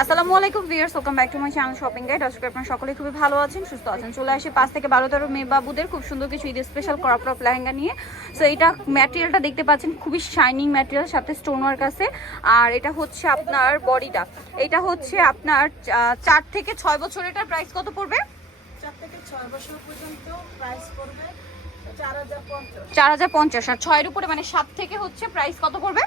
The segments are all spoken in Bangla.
আসসালামু আলাইকুম viewers welcome back to my channel shopping guide. আজকে আপনারা সকলে খুবই ভালো আছেন সুস্থ আছেন। চলে আসি পাঁচ থেকে বারো তেরো মেয়ে বাবুদের খুব সুন্দর কিছু ঈদের স্পেশাল ক্রপ টপ লেহেঙ্গা নিয়ে। সো এটা ম্যাটেরিয়ালটা দেখতে পাচ্ছেন খুবই শাইনিং ম্যাটেরিয়াল সাথে স্টোন ওয়ার্ক আছে। আর এটা হচ্ছে আপনার বডিটা। এটা হচ্ছে আপনার চার থেকে ছয় বছর। এটার প্রাইস কত পড়বে? চার থেকে ছয় বছর পর্যন্ত প্রাইস পড়বে চার হাজার পঞ্চাশ। আর ছয়ের উপরে মানে সাত থেকে হচ্ছে প্রাইস কত পড়বে?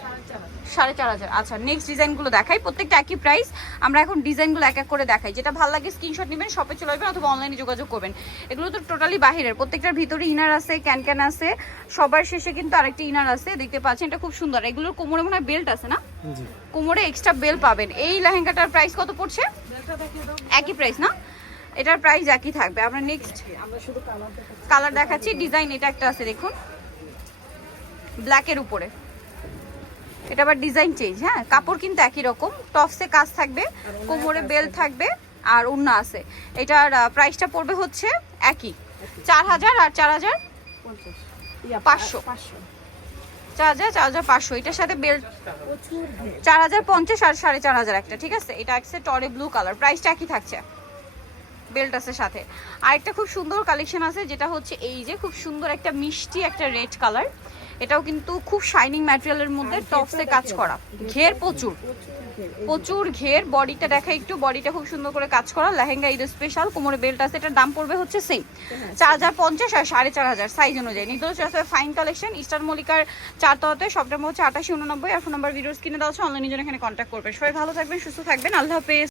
সাড়ে চার হাজার। সাড়ে চার হাজার আচ্ছা নেক্সট ডিজাইনগুলো দেখাই। প্রত্যেকটা একই প্রাইস আমরা এখন ডিজাইনগুলো এক এক করে দেখাই। যেটা ভালো লাগে স্ক্রিনশট নেবেন শপে চলে আসবেন অথবা অনলাইনে যোগাযোগ করবেন। এগুলো তো টোটালি বাহিরের। প্রত্যেকটার ভিতরে ইনার আছে ক্যান ক্যান আছে। সবার শেষে কিন্তু আরেকটি ইনার আছে। দেখতে পাচ্ছেন এটা খুব সুন্দর। এগুলোর কোমরে মনে হয় বেল্ট আছে না? কোমরে এক্সট্রা বেল পাবেন। এই লেহেঙ্গাটার প্রাইস কত পড়ছে? বেলটা দেখিয়ে দাও। একই প্রাইস না? এটার প্রাইস একই থাকবে। আমরা নেক্সট আমরা শুধু কালার দেখাচ্ছি। কালার দেখাচ্ছি। ডিজাইন এটা একটা আছে দেখুন। ব্ল্যাকের উপরে। এটা আবার ডিজাইন চেঞ্জ হ্যাঁ? কাপড় কিন্তু একই রকম। টপসে কাজ থাকবে কোমরে বেল থাকবে আর উন্না আছে। এটার প্রাইসটা পড়বে হচ্ছে একই। চার হাজার আর চার হাজার পাঁচশো। চার হাজার চার হাজার পাঁচশো। এটার সাথে বেল প্রচুর ভিড় চার হাজার পঞ্চাশ আর সাড়ে চার হাজার একটা ঠিক আছে? এটা আছে টরে ব্লু কালার প্রাইসটা একই থাকছে। বেল্ট আছে সাথে। আর একটা খুব সুন্দর কালেকশন আছে যেটা হচ্ছে এই যে খুব সুন্দর একটা মিষ্টি একটা রেড কালার এটাও কিন্তু খুব শাইনিং ম্যাটেরিয়ালের মধ্যে টপসে কাজ করা। ঘের প্রচুর। প্রচুর ঘের বডিটা দেখা একটু বডিটা খুব সুন্দর করে কাজ করা। লেহেঙ্গা ঈদের স্পেশাল কোমরে বেল্ট আছে এটার দাম পড়বে হচ্ছে সেম চার হাজার পঞ্চাশ আর সাড়ে চার হাজার সাইজ অনুযায়ী। নির্দোষ আছে ফাইন কালেকশন ইস্টার মল্লিকার চারতলাতে সবটার মধ্যে আটাশি উননব্বই। আর ফোন নাম্বার ভিডিওস কিনে দেওয়া হচ্ছে অনলাইনের জন্য এখানে কন্ট্যাক্ট করবে সবাই ভালো থাকবেন সুস্থ থাকবেন। আল্লাহ হাফেজ।